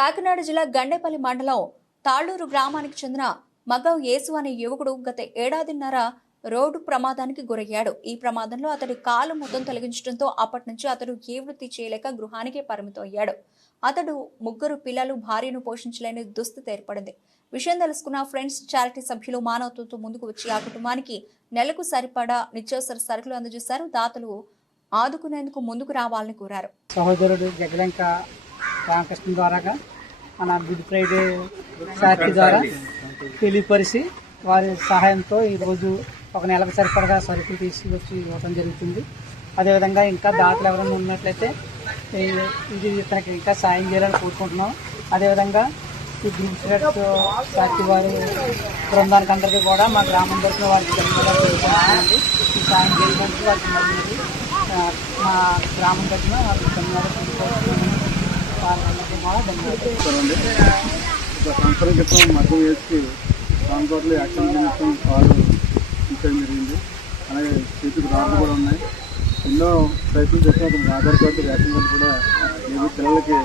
కాకినాడ జిల్లా గండేపల్లి మండలం తాళ్లూరు గ్రామానికి చెందిన మగవ్ యేసు అనే యువకుడు గత ఏడాదిన్నర రోడ్డు ప్రమాదానికి గురయ్యాడు. ఈ ప్రమాదంలో అతడి కాలు మొత్తం తొలగించడంతో అప్పటి నుంచి అతడు ఏ వృత్తి చేయలేక గృహానికే పరిమితం అయ్యాడు. అతడు ముగ్గురు పిల్లలు, భార్యను పోషించలేని దుస్థితి ఏర్పడింది. విషయం తెలుసుకున్న ఫ్రెండ్స్ చారిటీ సభ్యులు మానవత్వంతో ముందుకు వచ్చి ఆ కుటుంబానికి నెలకు సరిపడా నిత్యావసర సరుకులు అందజేశారు. దాతలు ఆదుకునేందుకు ముందుకు రావాలని కోరారు. సహోదరుడు జగలంక రామకృష్ణ ద్వారాగా మన గుడ్ ఫ్రైడే చారిటీ ద్వారా తెలియపరిచి వారి సహాయంతో ఈరోజు ఒక నెలకు సరిపడగా సరుకులు తీసుకొచ్చి ఇవ్వడం జరుగుతుంది. అదేవిధంగా ఇంకా దాతలు ఎవరైనా ఉన్నట్లయితే ఇది ఇతనికి ఇంకా సాయం చేయాలని కోరుకుంటున్నాం. అదేవిధంగా ఈ గ్రూప్ ఫ్రెండ్స్ చారిటీ వారి బృందానికి అందరికీ కూడా మా గ్రామం తరఫున వారికి ధన్యవాదాలు తెలుపుకుంటున్నామండి. ఈ సాయం చేయడానికి వారికి మరి మా గ్రామం తరఫున వారికి ధన్యవాదాలు తెలుపుకుంటున్నామండి. వారందరికీ కూడా ధన్యవాదాలు. ఒక సంవత్సరం క్రితం మగ్గం వేసి ట్రాన్స్పోర్ట్లో యాక్సిడెంట్ నిమిత్తం కారు తీసేయడం జరిగింది. అలాగే చేతికి రాళ్ళు కూడా ఉన్నాయి. ఎన్నో ప్రయత్నం చేసిన అతనికి ఆధార్ కార్డు, రేషన్ కార్డు కూడా లేవు. పిల్లలకి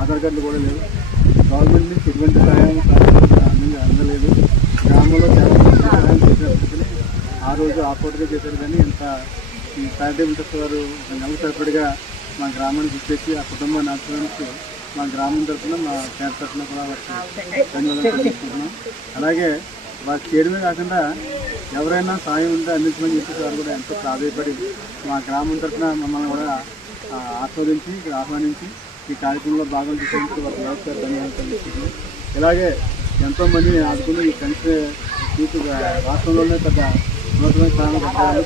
ఆధార్ కార్డులు కూడా లేవు. గవర్నమెంట్ నుంచి ఎటువంటి సహాయం అందలేదు. గ్రామంలో చాలా సహాయం చేసేప్పటికీ ఆ రోజు ఆపోర్ట్గా చేశారు. కానీ ఇంత ఈ చారిటీ ఇంట్రెస్ట్ వారు నెల సరిపడిగా మా గ్రామానికి ఇచ్చేసి ఆ కుటుంబాన్ని ఆచరించి మా గ్రామం తరఫున మా పేరు తరఫున కూడా వారికి ధన్యవాదాలు తెలుసుకుంటున్నాం. అలాగే వారికి చేయడమే కాకుండా ఎవరైనా సాయం ఉంటే అందించమని చెప్పేసి వారు కూడా ఎంతో ప్రాధాన్యపడి మా గ్రామం తరఫున మమ్మల్ని కూడా ఆహ్వానించి ఈ కార్యక్రమంలో భాగం చేసేందుకు వారికి వ్యవస్థ ధన్యవాదాలు తెలుసుకుంటున్నాం. ఇలాగే ఎంతోమందిని ఆదుకుని ఈ కంట్రీ రాష్ట్రంలోనే పెద్ద నూతన స్థానం పెట్టాలని